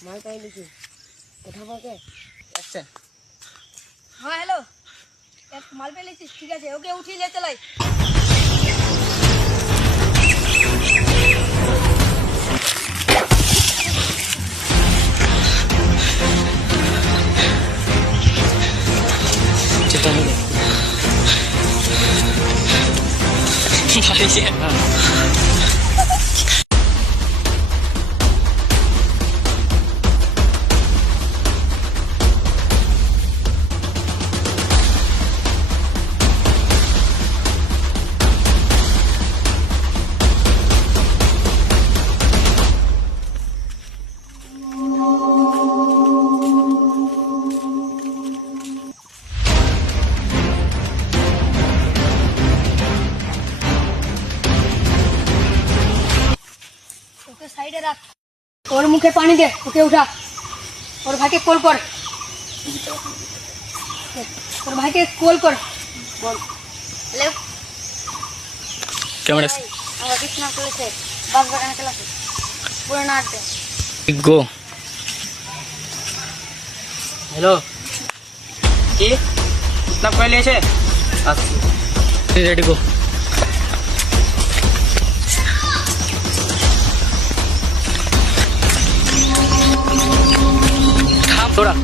মাল পাই নাকি উঠাবো কে আচ্ছা हाँ हेलो यार माल पे लेती ठीक है ओके उठी ले चलाई चिंता नहीं भाई से ओके साइड रख और मुखे पानी दे ओके उठा और भाई के कॉल कर और भाई के कॉल कर बोल हेलो कैमरा আমার বিছনা চলেছে বাস বাগানে চলেছে পুরো নাট দে गो हेलो কি कितना पहले से 80 रेडी गो थाम थोड़ा